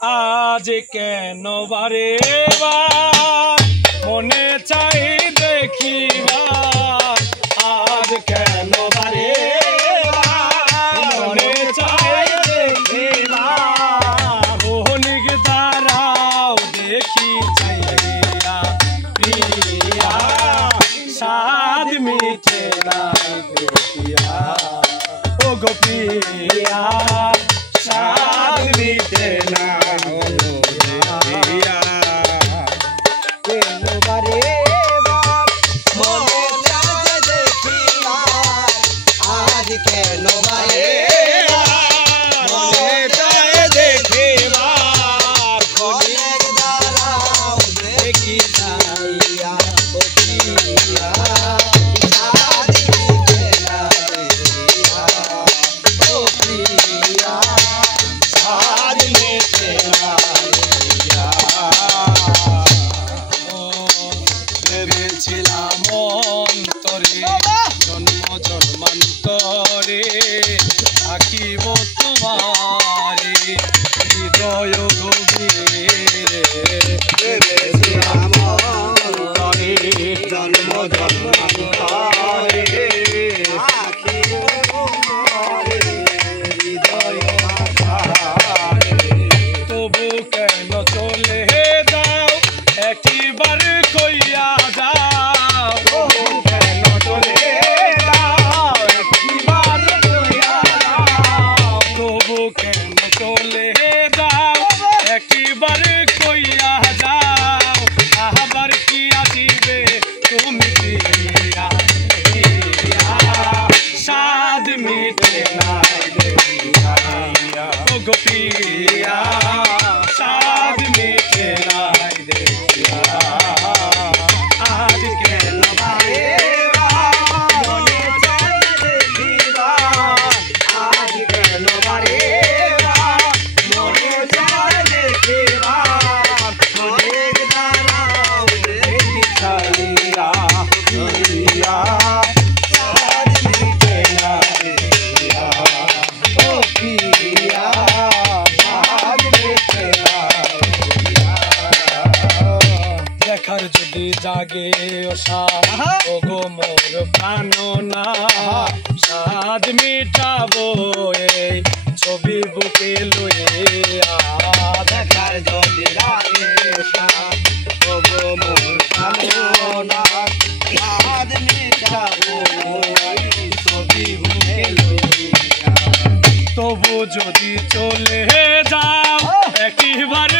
আজ কেন বারে বার মনে চাই দেখিবার আজ কেন বারে মনে চাই দেখিবার মোহনিক দাঁড়াও দেখি চাইয়া প্রিয়া সাদ মিটে না দেখিয়া ও গো প্রিয়া সাদ মিটে না ভেবেছিলাম অন্তরে জন্ম জন্মান্তরে থাকিব তোমারে হৃদয় গভীরে ভেবেছিলাম অন্তরে জন্ম জন্মান্তরে থাকিব তোমারে হৃদয় গভীরে তবু কেন চলে যাও একবার কইয়া যাও কেন চলে যাও একবার কইয়া যাও তবু কেন চলে যাও একবার কইয়া যাও আবার কি আসিবে তুমি প্রিয়া সাদ মিটে না দেখিয়া ও গো প্রিয়া সাদ মিটে না দেখিয়া আজ কেন বারে মনে চাই দেখিবার আজ কেন বারে মনে চাই দেখিবার অনেক দাঁড়াও দেখি চাইয়া প্রিয়া সাদ মিটে না দেখিয়া ও প্রিয়া সাদ মিটে না দেখার যদি জাগে ওষা ও গো মোর প্রাণনা সাদ মিটাবো এই ছবি বুকে লইয়া দেখার যদি জাগে ওষা ও গো মোর প্রাণনা সাদ মিটাবো এই ছবি বুকে লইয়া তবু যদি চলে যাও একবার